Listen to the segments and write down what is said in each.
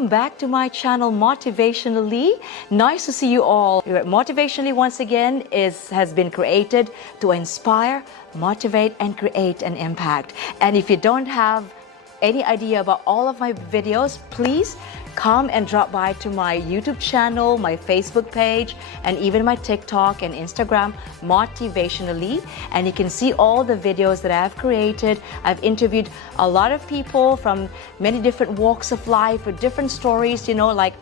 welcome back to my channel, Motivationalee. Nice to see you all. Motivationalee, once again, has been created to inspire, motivate, and create an impact. And if you don't have any idea about all of my videos, please come and drop by to my YouTube channel, my Facebook page, and even my TikTok and Instagram, Motivationalee. And you can see all the videos that I've created. I've interviewed a lot of people from many different walks of life with different stories, you know, like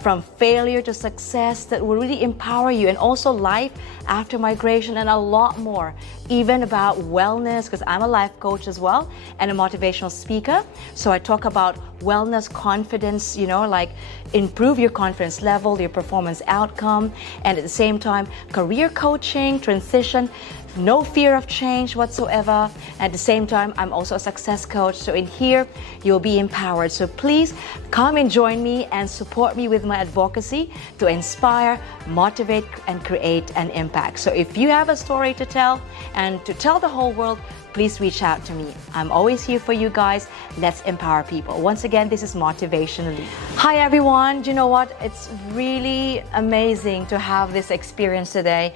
from failure to success that will really empower you, and also life after migration and a lot more, even about wellness, because I'm a life coach as well and a motivational speaker. So I talk about wellness, confidence, you know, like improve your confidence level, your performance outcome, and at the same time, career coaching, transition, no fear of change whatsoever. At the same time, I'm also a success coach. So in here, you'll be empowered. So please come and join me and support me with my advocacy to inspire, motivate, and create an impact. So if you have a story to tell and to tell the whole world, please reach out to me. I'm always here for you guys. Let's empower people. Once again, this is Motivationalee. Hi everyone. Do you know what? It's really amazing to have this experience today,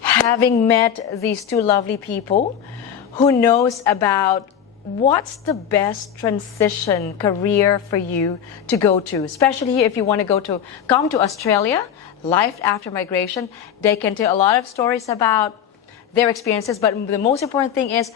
having met these two lovely people who knows about what's the best transition career for you to go to, especially if you want to come to Australia, life after migration. They can tell a lot of stories about their experiences, but the most important thing is,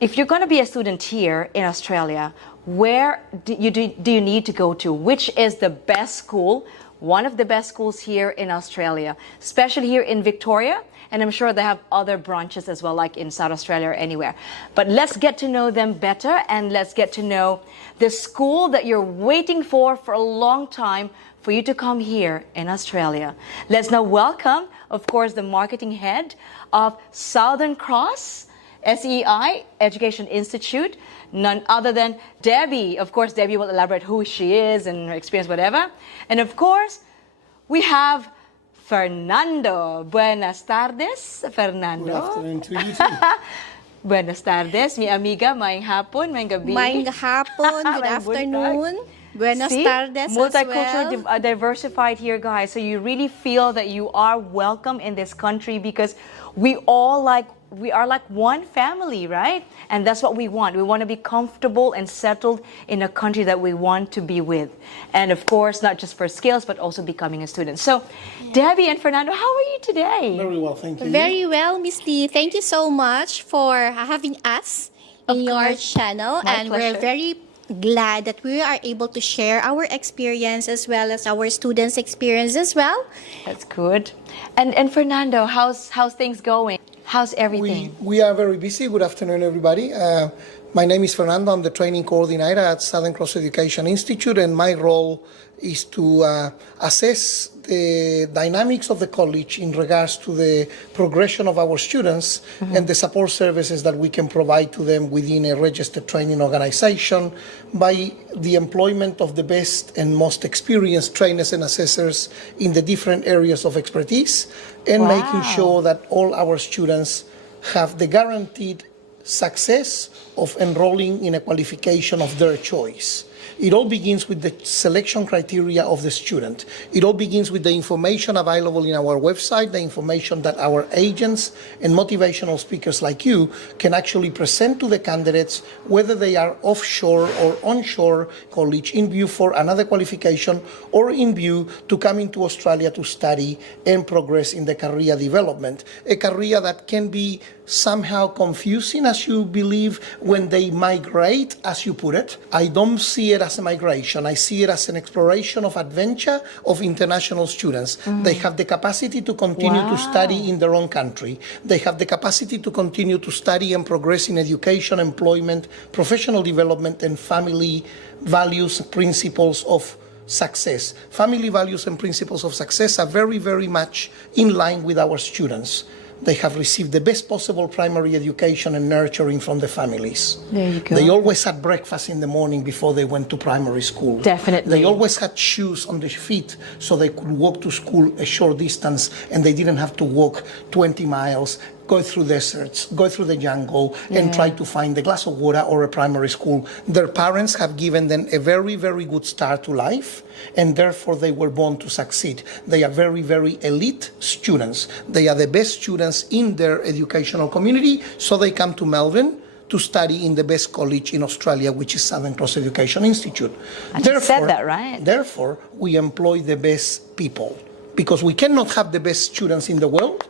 if you're going to be a student here in Australia, where do you need to go to? Which is the best school? One of the best schools here in Australia, especially here in Victoria. And I'm sure they have other branches as well, like in South Australia or anywhere. But let's get to know them better, and let's get to know the school that you're waiting for a long time for you to come here in Australia. Let's now welcome, of course, the marketing head of Southern Cross SEI Education Institute, none other than Debbie. Of course, Debbie will elaborate who she is and her experience, whatever. And of course, we have Fernando. Buenas tardes, Fernando. Good afternoon to you too. Buenas tardes, mi amiga. Maayong hapon, maayong gabi. Maayong hapon, good afternoon. Buenas See? tardes Multicultural, as well. Diversified here, guys. So you really feel that you are welcome in this country, because we are like one family, right? And that's what we want. We want to be comfortable and settled in a country that we want to be with. And of course, not just for skills, but also becoming a student. So, Debbie and Fernando, how are you today? Very well, thank you. Very well, Miss Lee. Thank you so much for having us in your channel. My and pleasure. we're very glad that we are able to share our experience as well as our students' experience as well. That's good. And Fernando, how's things going? How's everything? We are very busy. Good afternoon, everybody. My name is Fernando. I'm the training coordinator at Southern Cross Education Institute, and my role is to assess the dynamics of the college in regards to the progression of our students and the support services that we can provide to them within a registered training organization by the employment of the best and most experienced trainers and assessors in the different areas of expertise, and making sure that all our students have the guaranteed success of enrolling in a qualification of their choice. It all begins with the selection criteria of the student. It all begins with the information available in our website, the information that our agents and motivational speakers like you can actually present to the candidates, whether they are offshore or onshore college in view for another qualification, or in view to come into Australia to study and progress in the career development. A career that can be somehow confusing, as you believe, when they migrate, as you put it. I don't see it as a migration. I see it as an exploration of adventure of international students. They have the capacity to continue to study in their own country. They have the capacity to continue to study and progress in education, employment, professional development, and family values, principles of success. Family values and principles of success are very, very much in line with our students. They have received the best possible primary education and nurturing from the families. There you go. They always had breakfast in the morning before they went to primary school. Definitely. They always had shoes on their feet so they could walk to school a short distance, and they didn't have to walk 20 miles go through deserts, go through the jungle, and try to find a glass of water or a primary school. Their parents have given them a very, very good start to life, and therefore they were born to succeed. They are very, very elite students. They are the best students in their educational community, so they come to Melbourne to study in the best college in Australia, which is Southern Cross Education Institute. I just said that, right? Therefore, we employ the best people, because we cannot have the best students in the world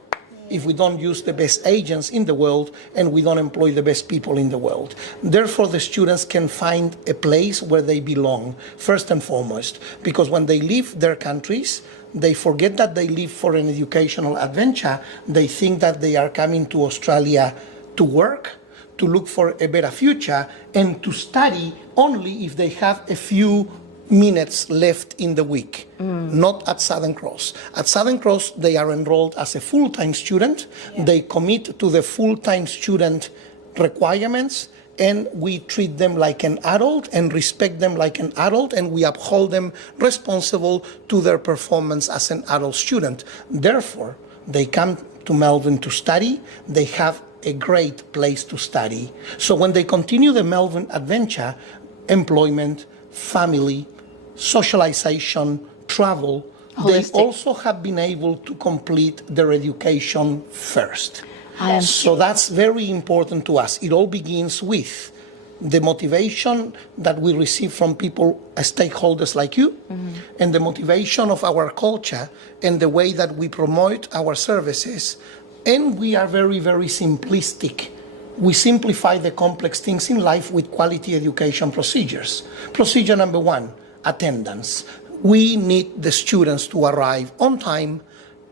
if we don't use the best agents in the world and we don't employ the best people in the world. Therefore, the students can find a place where they belong, first and foremost, because when they leave their countries, they forget that they live for an educational adventure. They think that they are coming to Australia to work, to look for a better future, and to study only if they have a few minutes left in the week, not at Southern Cross. At Southern Cross, they are enrolled as a full-time student. They commit to the full-time student requirements, and we treat them like an adult and respect them like an adult, and we uphold them responsible to their performance as an adult student. Therefore, they come to Melbourne to study. They have a great place to study. So when they continue the Melbourne adventure, employment, family, socialization, travel, they also have been able to complete their education first. So that's very important to us. It all begins with the motivation that we receive from people, stakeholders like you, and the motivation of our culture and the way that we promote our services. And we are very, very simplistic. We simplify the complex things in life with quality education procedures. Procedure number one, attendance. We need the students to arrive on time,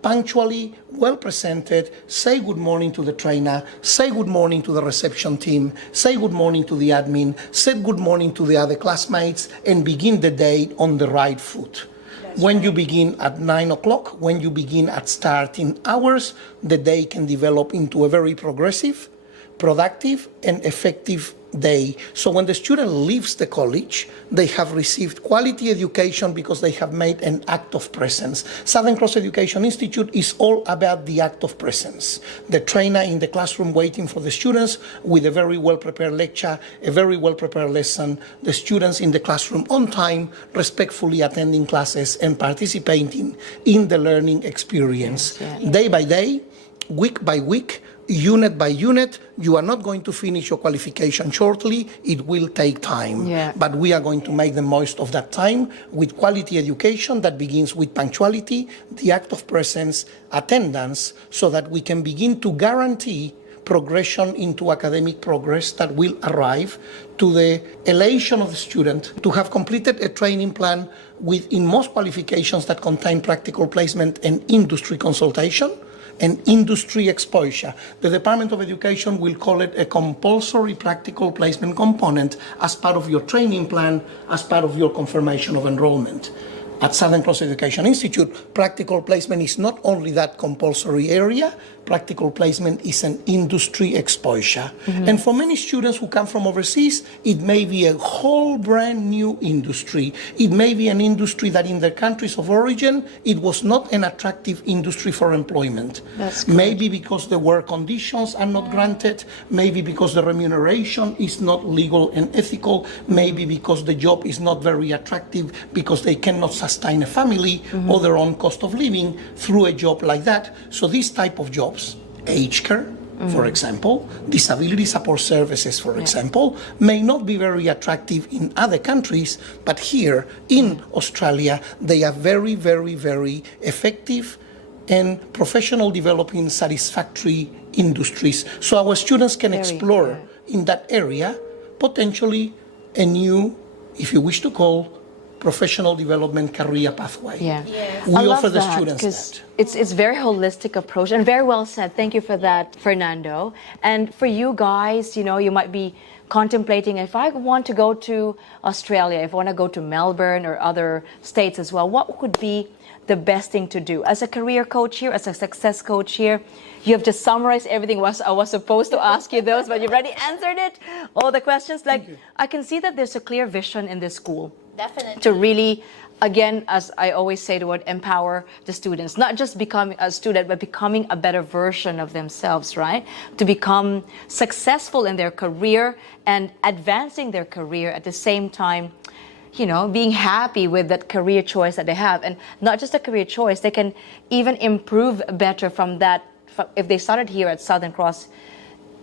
punctually, well presented, say good morning to the trainer, say good morning to the reception team, say good morning to the admin, say good morning to the other classmates, and begin the day on the right foot. When you begin at 9 o'clock, when you begin at starting hours, the day can develop into a very progressive, productive, and effective day. So when the student leaves the college, they have received quality education because they have made an act of presence. Southern Cross Education Institute is all about the act of presence. The trainer in the classroom waiting for the students with a very well-prepared lecture, a very well-prepared lesson, the students in the classroom on time, respectfully attending classes and participating in the learning experience. Day by day, week by week, unit by unit. You are not going to finish your qualification shortly. It will take time. But we are going to make the most of that time with quality education that begins with punctuality, the act of presence, attendance, so that we can begin to guarantee progression into academic progress that will arrive to the elation of the student to have completed a training plan with, in most qualifications, that contain practical placement and industry consultation and industry exposure. The Department of Education will call it a compulsory practical placement component as part of your training plan, as part of your confirmation of enrollment. At Southern Cross Education Institute, practical placement is not only that compulsory area, practical placement is an industry exposure. And for many students who come from overseas, it may be a whole brand new industry. It may be an industry that in their countries of origin, it was not an attractive industry for employment. Maybe because the work conditions are not granted, maybe because the remuneration is not legal and ethical, maybe because the job is not very attractive, because they cannot sustain a family or their own cost of living through a job like that. So these type of jobs, aged care, for example, disability support services, for example, may not be very attractive in other countries, but here in Australia, they are very, very, very effective and professional developing satisfactory industries. So our students can explore in that area potentially a new, if you wish to call, professional development career pathway. We offer the students that. It's very holistic approach and very well said. Thank you for that, Fernando. And for you guys, you know, you might be contemplating, if I want to go to Australia, if I want to go to Melbourne or other states as well, what would be the best thing to do? As a career coach here, as a success coach here, you have just summarized everything I was supposed to ask you those, but you've already answered it. All the questions, like I can see that there's a clear vision in this school. Definitely. To really again, as I always say the word, empower the students, not just becoming a student, but becoming a better version of themselves, right? To become successful in their career and advancing their career at the same time, you know, being happy with that career choice that they have. And not just a career choice, they can even improve better from that. If they started here at Southern Cross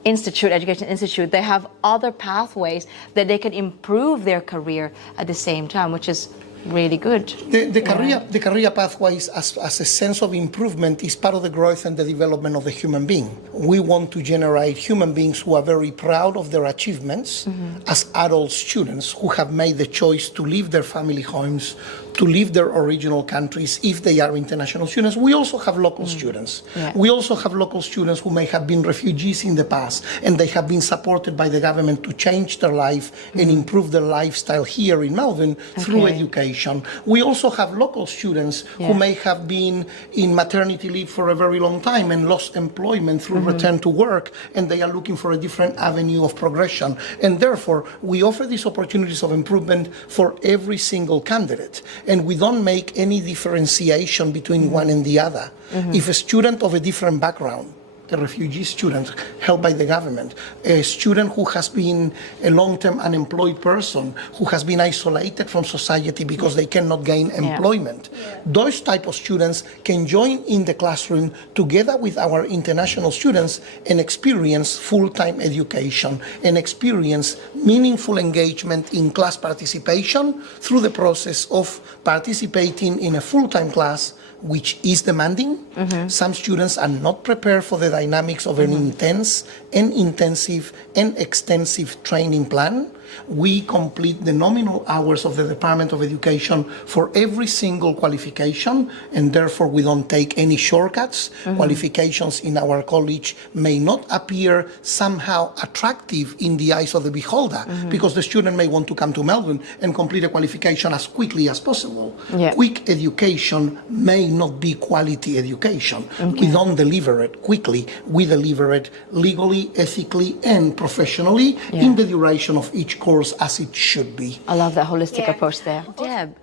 Education Institute, they have other pathways that they can improve their career at the same time, which is really good. The career pathways as a sense of improvement is part of the growth and the development of the human being. We want to generate human beings who are very proud of their achievements as adult students who have made the choice to leave their family homes, to leave their original countries if they are international students. We also have local students. Yeah. We also have local students who may have been refugees in the past and they have been supported by the government to change their life and improve their lifestyle here in Melbourne through education. We also have local students who may have been in maternity leave for a very long time and lost employment through return to work, and they are looking for a different avenue of progression. And therefore, we offer these opportunities of improvement for every single candidate. And we don't make any differentiation between one and the other. If a student of a different background, a refugee student held by the government, a student who has been a long-term unemployed person, who has been isolated from society because they cannot gain employment. Those type of students can join in the classroom together with our international students and experience full-time education and experience meaningful engagement in class participation through the process of participating in a full-time class, which is demanding. Some students are not prepared for the dynamics of an intense and intensive and extensive training plan. We complete the nominal hours of the Department of Education for every single qualification, and therefore we don't take any shortcuts. Qualifications in our college may not appear somehow attractive in the eyes of the beholder, because the student may want to come to Melbourne and complete a qualification as quickly as possible. Quick education may not be quality education. We don't deliver it quickly. We deliver it legally, ethically, and professionally in the duration of each course as it should be. I love that holistic approach there. Deb,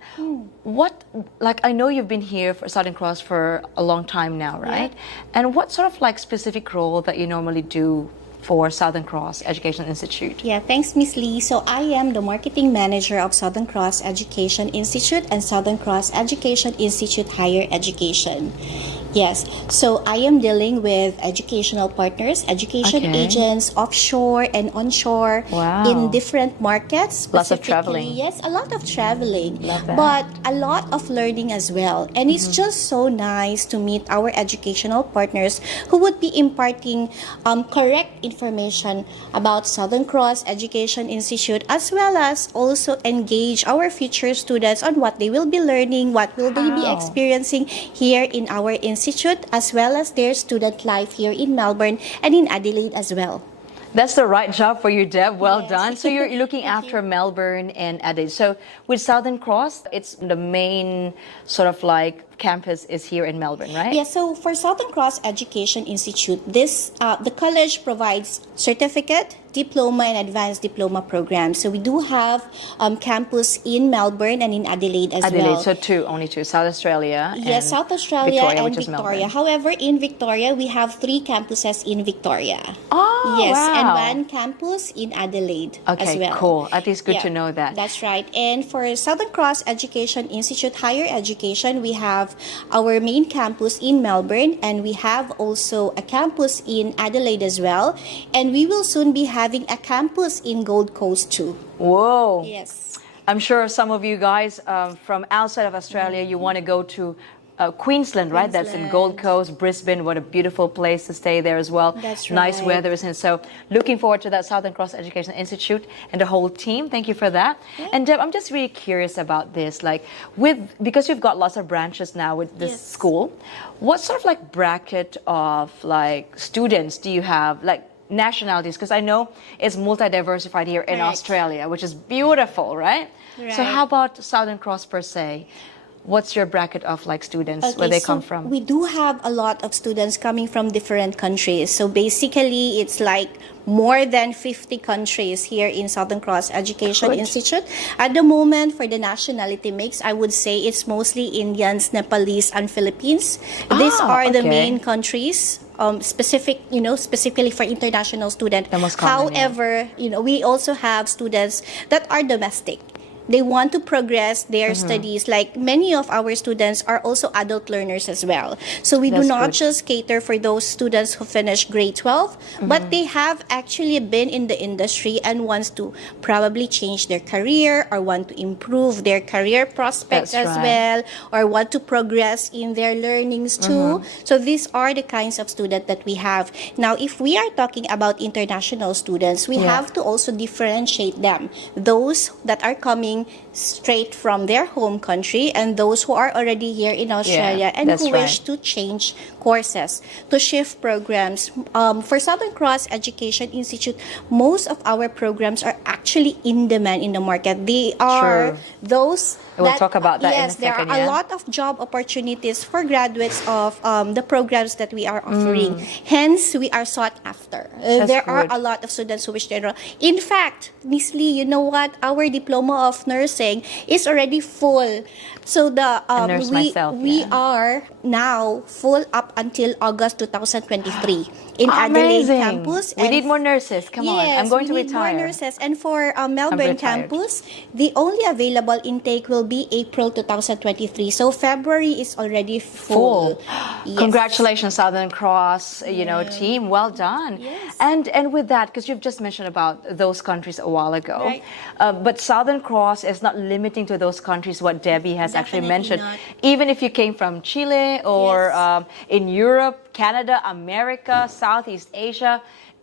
what, like, I know you've been here for Southern Cross for a long time now, right? And what sort of like specific role that you normally do for Southern Cross Education Institute? Yeah, thanks, Miss Lee. So I am the marketing manager of Southern Cross Education Institute and Southern Cross Education Institute Higher Education. Yes, so I am dealing with educational partners, education agents, offshore and onshore in different markets. Lots of traveling. Yes, a lot of traveling, Love that. but a lot of learning as well. And it's just so nice to meet our educational partners who would be imparting correct information about Southern Cross Education Institute, as well as also engage our future students on what they will be learning, what will they be experiencing here in our institute, as well as their student life here in Melbourne and in Adelaide as well. That's the right job for you, Deb. Well Yes. done. So you're looking after Melbourne and Adelaide. So with Southern Cross, it's the main sort of like campus is here in Melbourne, right? Yeah, so for Southern Cross Education Institute, this the college provides certificate, diploma, and advanced diploma programs. So we do have campus in Melbourne and in Adelaide as well. So only two, South Australia. Yes, and South Australia Victoria, and which is Victoria. Melbourne. However, in Victoria, we have 3 campuses in Victoria. Oh, Yes, wow. and 1 campus in Adelaide as Okay, well. cool. At least good to know that. That's right. And for Southern Cross Education Institute Higher Education, we have our main campus in Melbourne, and we have also a campus in Adelaide as well. And we will soon be having a campus in Gold Coast too. Whoa. Yes. I'm sure some of you guys from outside of Australia, you want to go to Queensland, right? That's in Gold Coast, Brisbane. What a beautiful place to stay there as well. That's Nice right. weather, isn't it? So looking forward to that Southern Cross Education Institute and the whole team. Thank you for that. And Deb, I'm just really curious about this. Like because you've got lots of branches now with this school, what sort of like bracket of like students do you have? Like nationalities, because I know it's multi-diversified here in Correct. Australia, which is beautiful, right? So how about Southern Cross per se? what's your bracket of like students, where they come from? We do have a lot of students coming from different countries. So basically, it's like more than 50 countries here in Southern Cross Education Good. Institute. At the moment, for the nationality mix, I would say it's mostly Indians, Nepalese, and Philippines. These are the okay. main countries. Specifically for international students. The most common, However, we also have students that are domestic. They want to progress their studies. Like many of our students are also adult learners as well. So we do That's not good. just cater for those students who finish grade 12, but they have actually been in the industry and wants to probably change their career or want to improve their career prospects That's as right. well, or want to progress in their learnings too. So these are the kinds of students that we have. Now, if we are talking about international students, we have to also differentiate them. Those that are coming straight from their home country and those who are already here in Australia and that's who wish right. to change courses, to shift programs. For Southern Cross Education Institute, most of our programs are actually in demand in the market. They are True. those We'll talk about that in a yes, there second, are yeah. a lot of job opportunities for graduates of the programs that we are offering. Hence, we are sought after. There are good. a lot of students who wish to enroll. In fact, Miss Lee, you know what? Our diploma of nursing is already full. So the A nurse myself, we yeah. are now full up until August 2023 in Adelaide Amazing. campus. We And need more nurses. Come on, I'm going to we need retire. more nurses. And for Melbourne retired. campus, the only available intake will be April 2023. So February is already full. Yes. Congratulations, Southern Cross, team. Well done. Yes. And with that, because you've just mentioned about those countries a while ago, Right. but Southern Cross is not limiting to those countries. What Debbie has actually Definitely mentioned, not. even if you came from Chile or Yes. in Europe, Canada, America, Southeast Asia,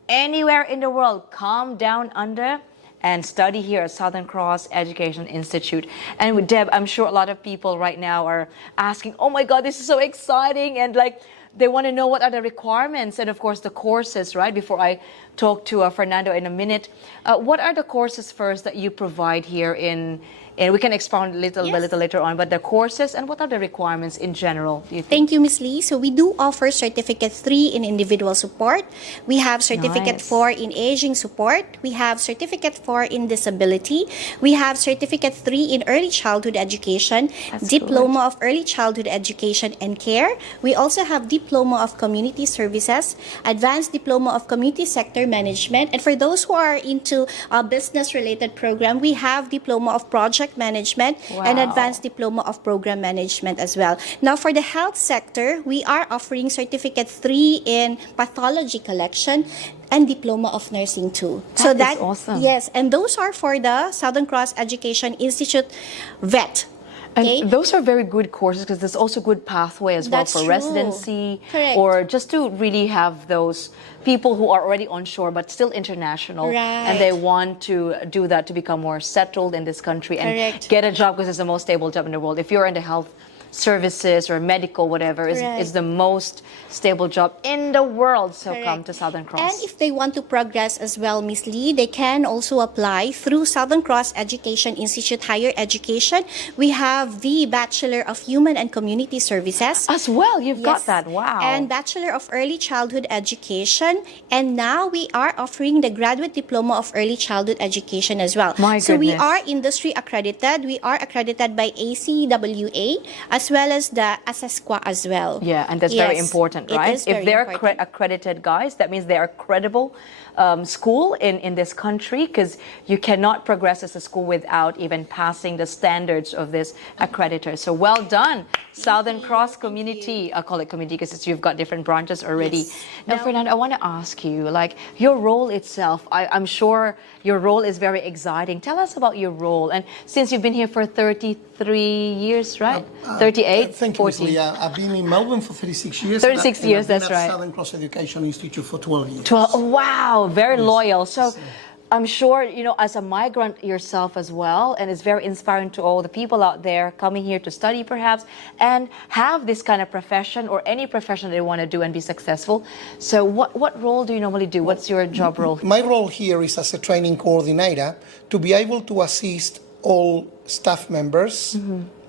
anywhere in the world, come down under and study here at Southern Cross Education Institute. And with Deb, I'm sure a lot of people right now are asking, oh my God, this is so exciting. And like, they want to know what are the requirements and of course the courses, right? Before I talk to Fernando in a minute, what are the courses first that you provide here and we can expound a little later on, but the courses and what are the requirements in general, do you think? Thank you, Ms. Lee. So we do offer Certificate 3 in individual support. We have Certificate Nice. 4 in aging support. We have Certificate 4 in disability. We have Certificate 3 in early childhood education, That's Diploma of Early Childhood Education and Care. We also have Diploma of Community Services, Advanced Diploma of Community Sector Management. And for those who are into a business-related program, we have Diploma of Project Management and Wow. Advanced Diploma of Program Management as well. Now, for the health sector, we are offering Certificate 3 in Pathology Collection and Diploma of Nursing too. That is awesome. Yes, and those are for the Southern Cross Education Institute VET. And Okay? those are very good courses because there's also good pathway as well That's for true. residency Correct. or just to really have those people who are already onshore but still international and they Right. want to do that to become more settled in this country and Correct. get a job because it's the most stable job in the world. If you're in the health services or medical, whatever, Correct. is the most stable job in the world. So Correct. come to Southern Cross. And if they want to progress as well, Miss Lee, they can also apply through Southern Cross Education Institute Higher Education. We have the Bachelor of Human and Community Services. As well, you've got Yes. that. Wow. And Bachelor of Early Childhood Education. And now we are offering the Graduate Diploma of Early Childhood Education as well. My So we goodness. are industry accredited. We are accredited by ACWA as well as the ASESQA as well. Yeah, and that's very Yes, important, it right? is If very they're important. accredited guys, that means they are credible school in this country because you cannot progress as a school without even passing the standards of this accreditor. So well done, Southern Cross Community. I'll call it community because you've got different branches already. Yes. Now, Now- Fernando, I want to ask you, like your role itself, I'm sure your role is very exciting. Tell us about your role. And since you've been here for 33 years, right? 38, Thank you, Ms. 40. Lee. I've been in Melbourne for 36 years. 36 and years, I've been that's at right. Southern Cross Education Institute for 12 years. 12, oh, wow, very loyal. So I'm sure, as a migrant yourself as well, and it's very inspiring to all the people out there coming here to study perhaps and have this kind of profession or any profession they want to do and be successful. So what role do you normally do? What's your job role? My role here is as a training coordinator to be able to assist all staff members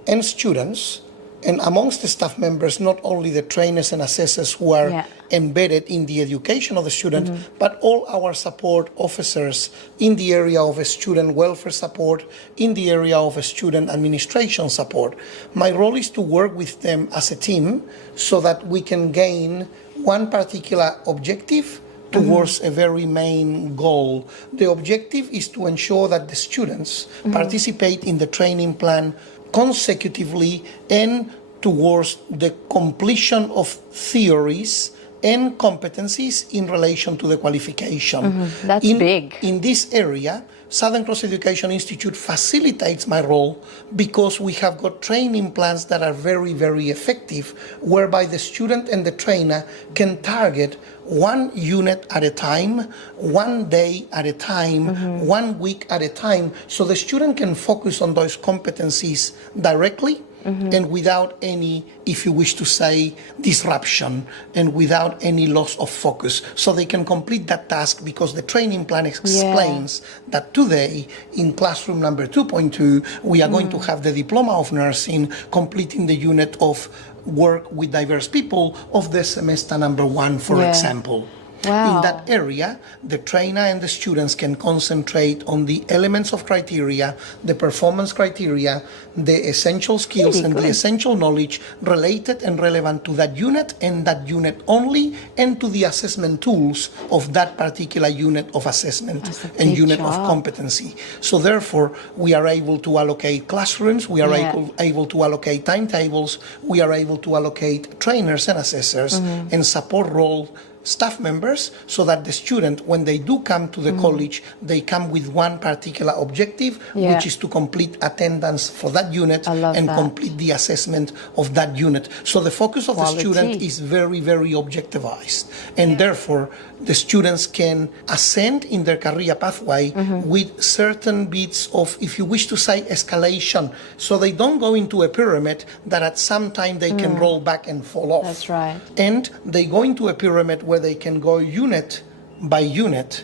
and students, and amongst the staff members, not only the trainers and assessors who are embedded in the education of the student, but all our support officers in the area of a student welfare support, in the area of a student administration support. My role is to work with them as a team so that we can gain one particular objective towards a very main goal. The objective is to ensure that the students participate in the training plan consecutively and towards the completion of theories and competencies in relation to the qualification. That's big. In this area, Southern Cross Education Institute facilitates my role because we have got training plans that are very, very effective, whereby the student and the trainer can target one unit at a time, one day at a time, 1 week at a time, so the student can focus on those competencies directly and without any, if you wish to say, disruption and without any loss of focus. So they can complete that task because the training plan explains that today in classroom number 2.2, we are going to have the diploma of nursing completing the unit of work with diverse people of the semester number 1, for example. Wow. In that area, the trainer and the students can concentrate on the elements of criteria, the performance criteria, the essential skills and the essential knowledge related and relevant to that unit and that unit only, and to the assessment tools of that particular unit of assessment and unit of competency. So therefore, we are able to allocate classrooms, we are able to allocate timetables, we are able to allocate trainers and assessors and support role staff members, so that the student, when they do come to the college, they come with one particular objective, which is to complete attendance for that unit and complete the assessment of that unit. So the focus of the student is very, very objectivized, and therefore the students can ascend in their career pathway with certain bits of, if you wish to say, escalation, so they don't go into a pyramid that at some time they can roll back and fall off. That's right. And they go into a pyramid where they can go unit by unit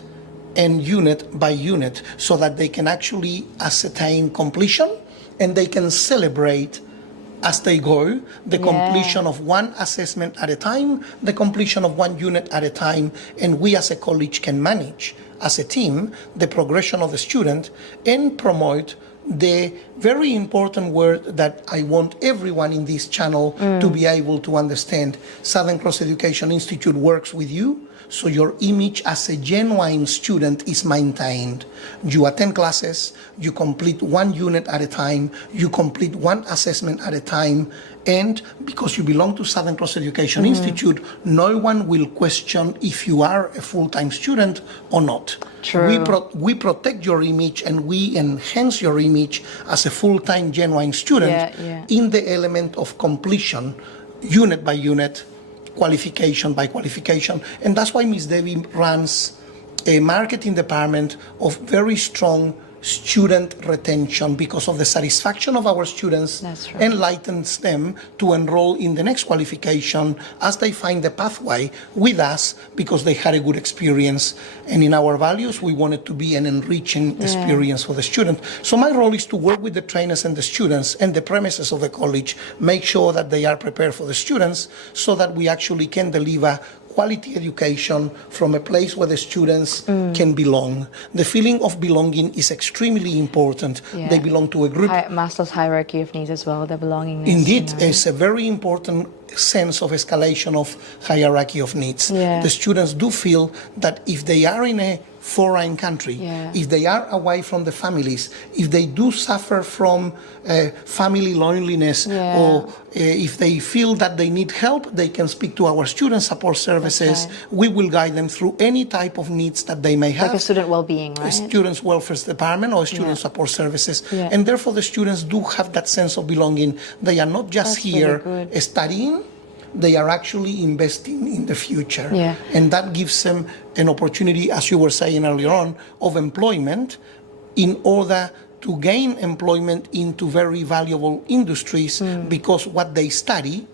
and unit by unit, so that they can actually ascertain completion and they can celebrate as they go the completion of one assessment at a time, the completion of one unit at a time, and we as a college can manage as a team the progression of the student and promote the very important word that I want everyone in this channel to be able to understand. Southern Cross Education Institute works with you, so your image as a genuine student is maintained. You attend classes, you complete one unit at a time, you complete one assessment at a time, and because you belong to Southern Cross Education Institute, no one will question if you are a full-time student or not. True. We protect your image and we enhance your image as a full-time genuine student in the element of completion, unit by unit, qualification by qualification. And that's why Ms. Debbie runs a marketing department of very strong student retention, because of the satisfaction of our students enlightens them to enroll in the next qualification as they find the pathway with us because they had a good experience. And in our values, we want it to be an enriching experience for the student. So my role is to work with the trainers and the students and the premises of the college, make sure that they are prepared for the students so that we actually can deliver quality education from a place where the students can belong. The feeling of belonging is extremely important. They belong to a group. Maslow's hierarchy of needs as well, the belongingness. Indeed, it's a very important sense of escalation of hierarchy of needs. The students do feel that if they are in a foreign country, if they are away from the families, if they do suffer from family loneliness, or if they feel that they need help, they can speak to our student support services. We will guide them through any type of needs that they may have. Like a student well-being, right? Students' welfare department or student support services. And therefore the students do have that sense of belonging. They are not just here studying, they are actually investing in the future. And that gives them an opportunity, as you were saying earlier on, of employment in order to gain employment into very valuable industries, because what they study,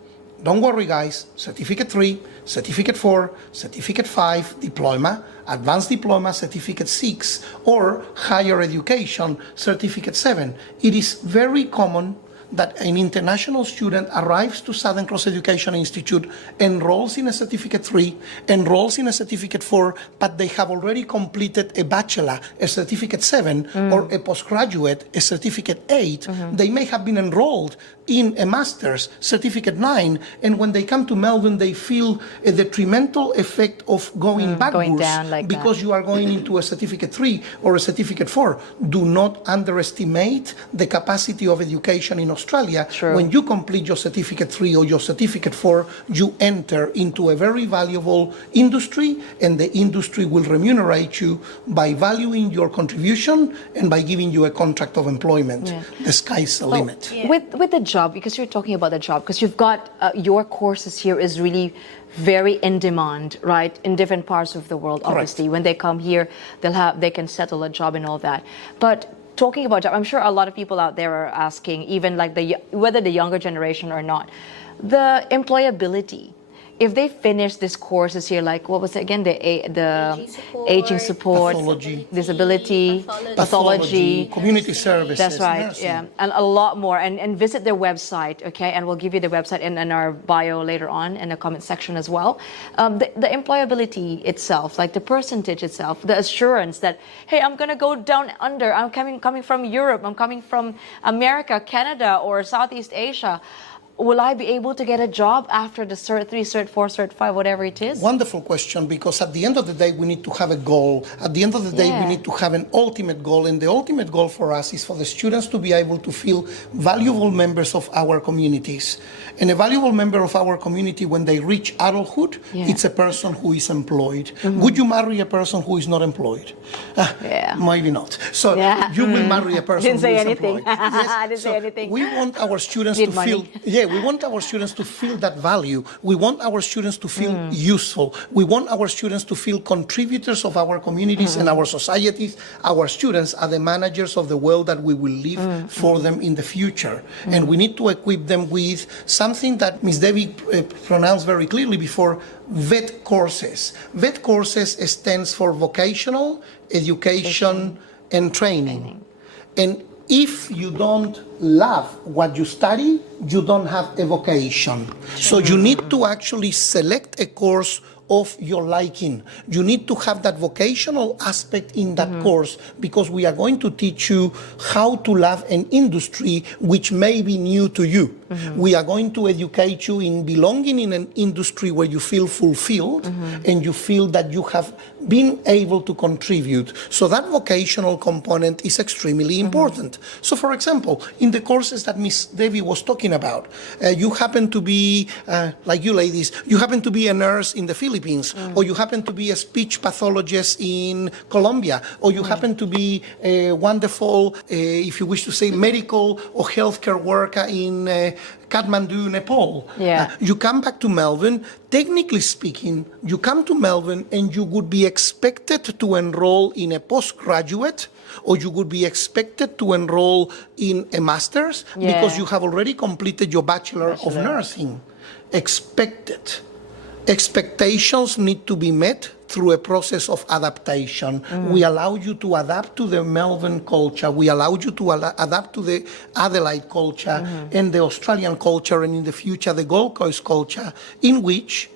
don't worry guys, Certificate 3, Certificate 4, Certificate 5, Diploma, Advanced Diploma, Certificate 6, or Higher Education, Certificate 7. It is very common that an international student arrives to Southern Cross Education Institute, enrolls in a Certificate 3, enrolls in a Certificate 4, but they have already completed a bachelor, a Certificate 7, or a postgraduate, a Certificate 8. They may have been enrolled in a master's, Certificate 9, and when they come to Melbourne, they feel a detrimental effect of going backwards down like because you are going into a Certificate 3 or a Certificate 4. Do not underestimate the capacity of education in Australia. True. When you complete your Certificate 3 or your Certificate 4, you enter into a very valuable industry, and the industry will remunerate you by valuing your contribution and by giving you a contract of employment. Yeah. The sky's the limit. With the job, because you're talking about the job, because you've got your courses here is really very in demand, right? In different parts of the world, obviously. When they come here, they can settle a job and all that. But talking about job, I'm sure a lot of people out there are asking, even like whether the younger generation or not, the employability. If they finish this courses here, like what was it again? The aging support, Pathology. disability, pathology, community services. that's right, nursing. yeah, and a lot more. And visit their website, okay? And we'll give you the website in our bio later on in the comment section as well. The employability itself, like the percentage itself, the assurance that, hey, I'm gonna go down under. I'm coming from Europe. I'm coming from America, Canada, or Southeast Asia. Will I be able to get a job after the Cert 3, Cert 4, Cert 5, whatever it is? Wonderful question, because at the end of the day, we need to have a goal. At the end of the day, we need to have an ultimate goal, and the ultimate goal for us is for the students to be able to feel valuable members of our communities. And a valuable member of our community, when they reach adulthood, it's a person who is employed. Would you marry a person who is not employed? Maybe not. So you will marry a person Didn't say who is anything. employed. Yes. I didn't say anything. We want our students Need to money. feel, we want our students to feel that value. We want our students to feel useful. We want our students to feel contributors of our communities and our societies. Our students are the managers of the world that we will leave for them in the future. And we need to equip them with something that Ms. Debbie pronounced very clearly before, VET courses. VET courses stands for Vocational Education and Training. And if you don't love what you study, you don't have a vocation. So you need to actually select a course of your liking. You need to have that vocational aspect in that course, because we are going to teach you how to love an industry which may be new to you. We are going to educate you in belonging in an industry where you feel fulfilled and you feel that you have been able to contribute. So that vocational component is extremely important. So for example, in the courses that Ms. Devi was talking about, you happen to be, like you ladies, you happen to be a nurse in the Philippines, or you happen to be a speech pathologist in Colombia, or you happen to be a wonderful, if you wish to say, medical or healthcare worker in Kathmandu, Nepal. You come back to Melbourne, technically speaking, you come to Melbourne and you would be expected to enroll in a postgraduate, or you would be expected to enroll in a master's because you have already completed your Bachelor of Nursing. Expectations need to be met through a process of adaptation. We allow you to adapt to the Melbourne culture. We allow you to adapt to the Adelaide culture and the Australian culture, and in the future, the Gold Coast culture, in which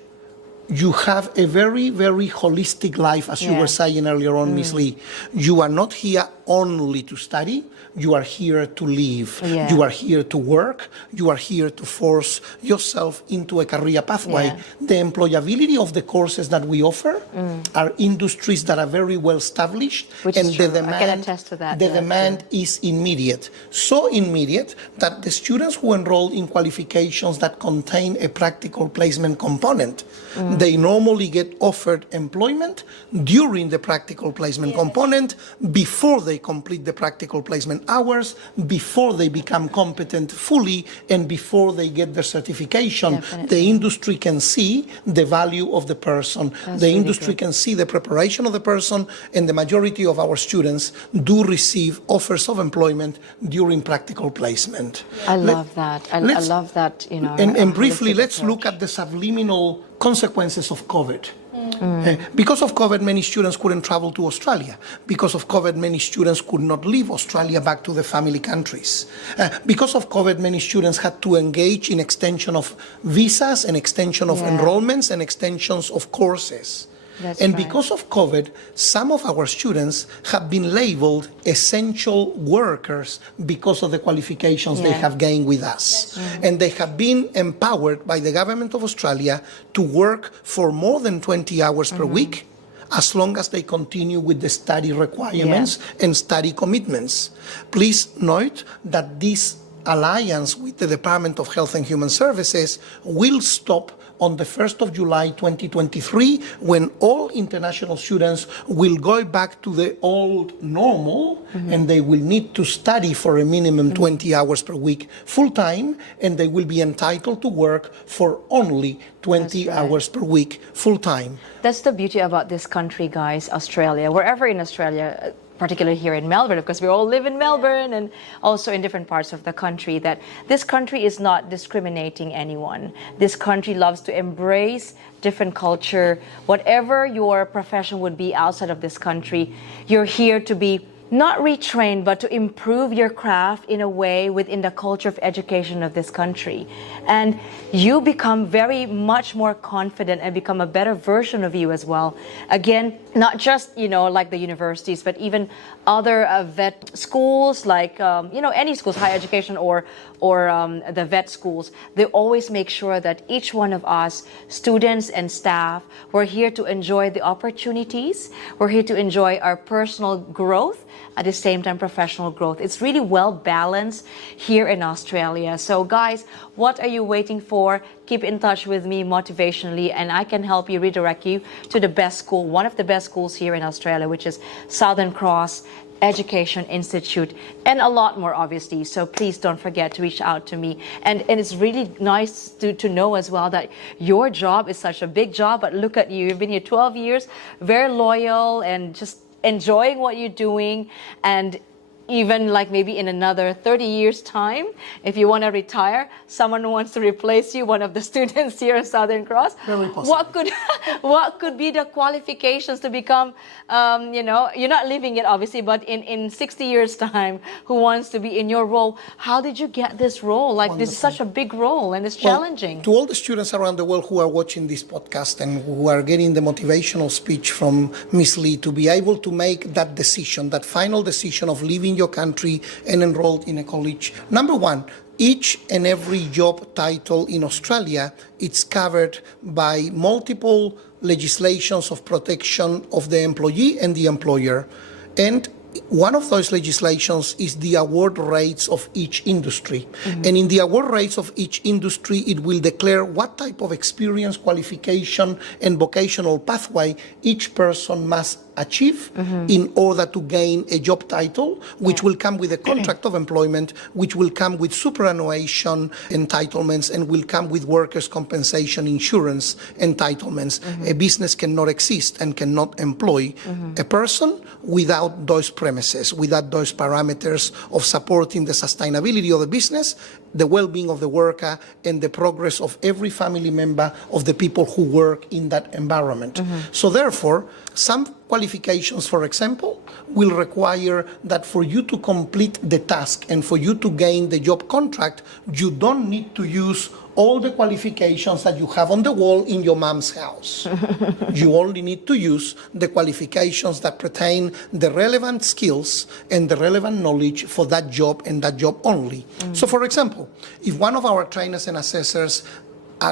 you have a very, very holistic life, as you were saying earlier on, Ms. Lee. You are not here only to study. You are here to live. You are here to work. You are here to force yourself into a career pathway. The employability of the courses that we offer are industries that are very well established, Which and is the true. demand, I can attest to that. the demand is immediate. So immediate that the students who enroll in qualifications that contain a practical placement component, they normally get offered employment during the practical placement component, before they complete the practical placement hours, before they become competent fully, and before they get their certification. The industry can see the value of the person. The industry can see the preparation of the person, and the majority of our students do receive offers of employment during practical placement. I love that. I love that, you know. And briefly, let's look at the subliminal consequences of COVID. Because of COVID, many students couldn't travel to Australia. Because of COVID, many students could not leave Australia back to their family countries. Because of COVID, many students had to engage in extension of visas and extension of enrollments and extensions of courses. And because of COVID, some of our students have been labeled essential workers because of the qualifications they have gained with us. And they have been empowered by the government of Australia to work for more than 20 hours per week, as long as they continue with the study requirements and study commitments. Please note that this alliance with the Department of Health and Human Services will stop on the 1st of July 2023, when all international students will go back to the old normal, and they will need to study for a minimum 20 hours per week full-time, and they will be entitled to work for only 20 hours per week full-time. That's the beauty about this country, guys, Australia. Wherever in Australia, particularly here in Melbourne, because we all live in Melbourne and also in different parts of the country, that this country is not discriminating anyone. This country loves to embrace different culture. Whatever your profession would be outside of this country, you're here to be not retrained, but to improve your craft in a way within the culture of education of this country. And you become very much more confident and become a better version of you as well. Again, not just, like the universities, but even other vet schools, like, any schools, higher education or the vet schools. They always make sure that each one of us, students and staff, we're here to enjoy the opportunities. We're here to enjoy our personal growth, at the same time professional growth. It's really well balanced here in Australia. So guys, what are you waiting for? Keep in touch with me motivationally, and I can help you redirect you to the best school, one of the best schools here in Australia, which is Southern Cross Education Institute, and a lot more, obviously. So please don't forget to reach out to me. And it's really nice to know as well that your job is such a big job, but look at you. You've been here 12 years, very loyal and just enjoying what you're doing. And even like maybe in another 30 years time, if you want to retire, someone wants to replace you, one of the students here at Southern Cross. Very possible. What could be the qualifications to become, you're not living it obviously, but in 60 years time, who wants to be in your role? How did you get this role? Like, this is such a big role and it's challenging. To all the students around the world who are watching this podcast and who are getting the motivational speech from Miss Lee, to be able to make that decision, that final decision of leaving your country and enrolled in a college. Number one, each and every job title in Australia, it's covered by multiple legislations of protection of the employee and the employer. And one of those legislations is the award rates of each industry. And in the award rates of each industry, it will declare what type of experience, qualification, and vocational pathway each person must achieve in order to gain a job title, which will come with a contract of employment, which will come with superannuation entitlements, and will come with workers' compensation insurance entitlements. A business cannot exist and cannot employ a person without those premises, without those parameters of supporting the sustainability of the business, the well-being of the worker, and the progress of every family member of the people who work in that environment. So therefore, some qualifications, for example, will require that for you to complete the task and for you to gain the job contract, you don't need to use all the qualifications that you have on the wall in your mom's house. You only need to use the qualifications that pertain the relevant skills and the relevant knowledge for that job and that job only. So for example, if one of our trainers and assessors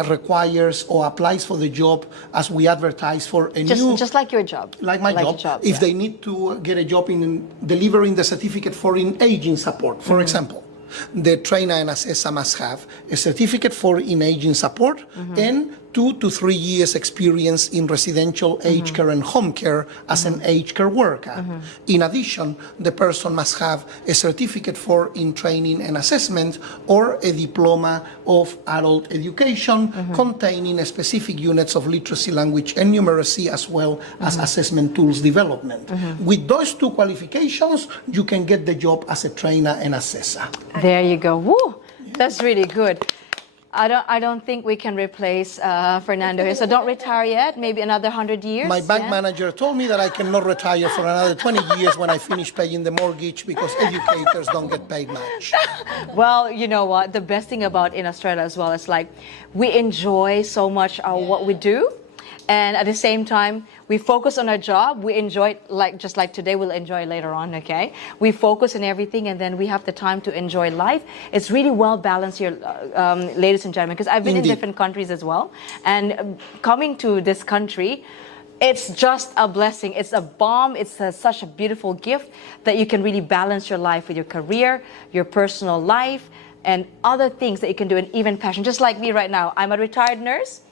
requires or applies for the job as we advertise for a new... Just like your job. Like my job. If they need to get a job in delivering the certificate for in-aging support, for example, the trainer and assessor must have a certificate for in-aging support and 2 to 3 years experience in residential aged care and home care as an aged care worker. In addition, the person must have a certificate for in training and assessment or a diploma of adult education containing specific units of literacy, language, and numeracy, as well as assessment tools development. With those two qualifications, you can get the job as a trainer and assessor. There you go. Woo! That's really good. I don't think we can replace Fernando here. So don't retire yet. Maybe another 100 years. My bank manager told me that I cannot retire for another 20 years when I finish paying the mortgage because educators don't get paid much. Well, you know what? The best thing about in Australia as well is like we enjoy so much what we do. And at the same time, we focus on our job. We enjoy it, like just like today, we'll enjoy later on, okay? We focus on everything, and then we have the time to enjoy life. It's really well balanced here, ladies and gentlemen, because I've been Indeed. in different countries as well. And coming to this country, it's just a blessing. It's a balm. It's such a beautiful gift that you can really balance your life with your career, your personal life, and other things that you can do, and even passion. Just like me right now, I'm a retired nurse.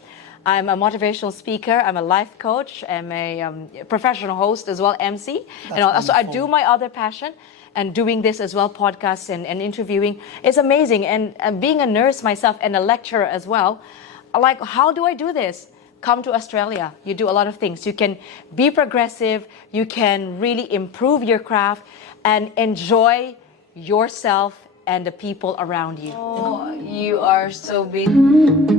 I'm a motivational speaker. I'm a life coach. I'm a professional host as well, MC. And also I do my other passion, and doing this as well, podcasts and interviewing. It's amazing. And being a nurse myself and a lecturer as well, like, how do I do this? Come to Australia. You do a lot of things. You can be progressive. You can really improve your craft and enjoy yourself and the people around you. Oh, you are so big.